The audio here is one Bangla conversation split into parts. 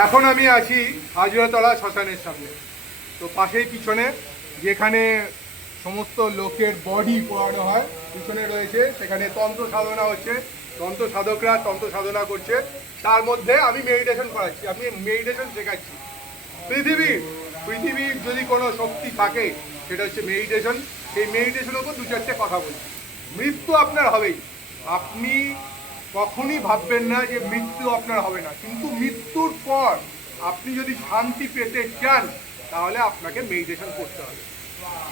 এখন আমি আছি হাজরাতলা শ্মশানের সামনে। তো পাশেই পিছনে যেখানে সমস্ত লোকের বডি পোড়ানো হয় পিছনে রয়েছে, সেখানে তন্ত্র সাধনা হচ্ছে। তন্ত্র সাধকরা তন্ত্র সাধনা করছে, তার মধ্যে আমি মেডিটেশন করাচ্ছি, আমি মেডিটেশন শেখাচ্ছি। পৃথিবীর যদি কোনো শক্তি থাকে সেটা হচ্ছে মেডিটেশন। সেই মেডিটেশনের উপর দু চারটে কথা বলছি। মৃত্যু আপনার হবেই, আপনি কখনই ভাববেন না যে মৃত্যু আপনার হবে না, কিন্তু মৃত্যুর পর আপনি যদি শান্তি পেতে চান তাহলে আপনাকে মেডিটেশন করতে হবে।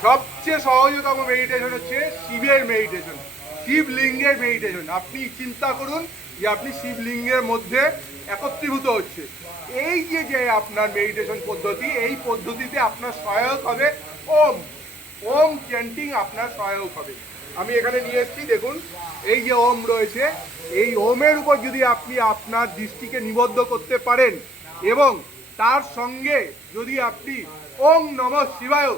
সবচেয়ে সহজতম মেডিটেশন হচ্ছে শিবের মেডিটেশন, শিবলিঙ্গের মেডিটেশন। আপনি চিন্তা করুন যে আপনি শিবলিঙ্গের মধ্যে একত্রীভূত হচ্ছে। এই যে আপনার মেডিটেশন পদ্ধতি, এই পদ্ধতিতে আপনার সহায়ক হবে ওম। ওম চ্যান্টিং আপনার সহায়ক হবে। আমি এখানে নিয়ে এসেছি, দেখুন এই যে ওম রয়েছে, এই ওমের উপর যদি আপনি আপনার দৃষ্টিকে নিবদ্ধ করতে পারেন এবং তার সঙ্গে যদি আপনি ওম নমঃ শিবায়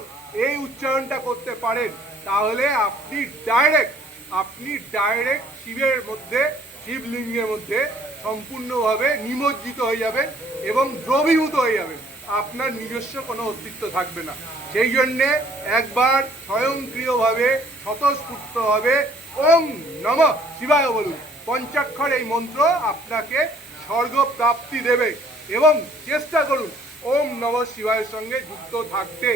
এই উচ্চারণটা করতে পারেন, তাহলে আপনি ডাইরেক্ট শিবের মধ্যে, শিবলিঙ্গের মধ্যে সম্পূর্ণভাবে নিমজ্জিত হয়ে যাবেন এবং দ্রবীভূত হয়ে যাবেন। আপনার নিজস্ব কোনো অস্তিত্ব থাকবে না। সেই জন্যে একবার স্বয়ংক্রিয়ভাবে স্বতঃস্ফূর্তভাবে ওম নমঃ শিবায় বলুন। পঞ্চাক্ষর এই মন্ত্র আপনাকে স্বর্গ প্রাপ্তি দেবে। এবং চেষ্টা করুন ওম নমঃ শিবায়ের সঙ্গে যুক্ত থাকতে।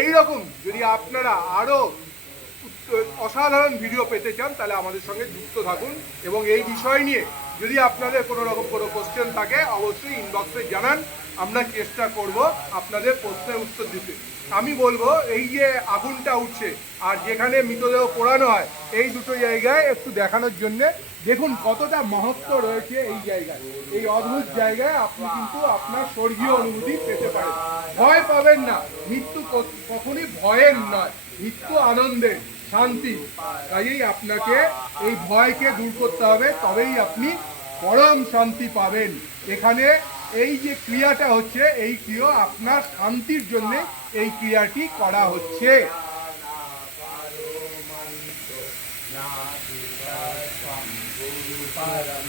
এই রকম যদি আপনারা আরও অসাধারণ ভিডিও পেতে চান তাহলে আমাদের সঙ্গে যুক্ত থাকুন। এবং এই বিষয় নিয়ে যদি আপনাদের কোনো রকম কোনো কোশ্চেন থাকে অবশ্যই ইনবক্সে জানান, আমরা চেষ্টা করব আপনাদের প্রশ্নের উত্তর দিতে। আমি বলবো এই যে আগুনটা উঠছে আর যেখানে মৃতদেহ পোড়ানো হয়, এই দুটো জায়গায় একটু দেখানোর জন্যে দেখুন কতটা মহত্ব রয়েছে এই জায়গায়। এই অদ্ভুত জায়গায় আপনি কিন্তু আপনার স্বর্গীয় অনুভূতি পেতে পারেন। ভয় পাবেন না, মৃত্যু কখনই ভয়ের নয়, মৃত্যু আনন্দের, শান্তি। তাই আপনাকে এই ভয়কে দূর করতে হবে, তবেই আপনি পরম শান্তি পাবেন। এখানে এই যে ক্রিয়াটা হচ্ছে, এই ক্রিয়া আপনার শান্তির জন্য এই ক্রিয়াটি করা হচ্ছে। Para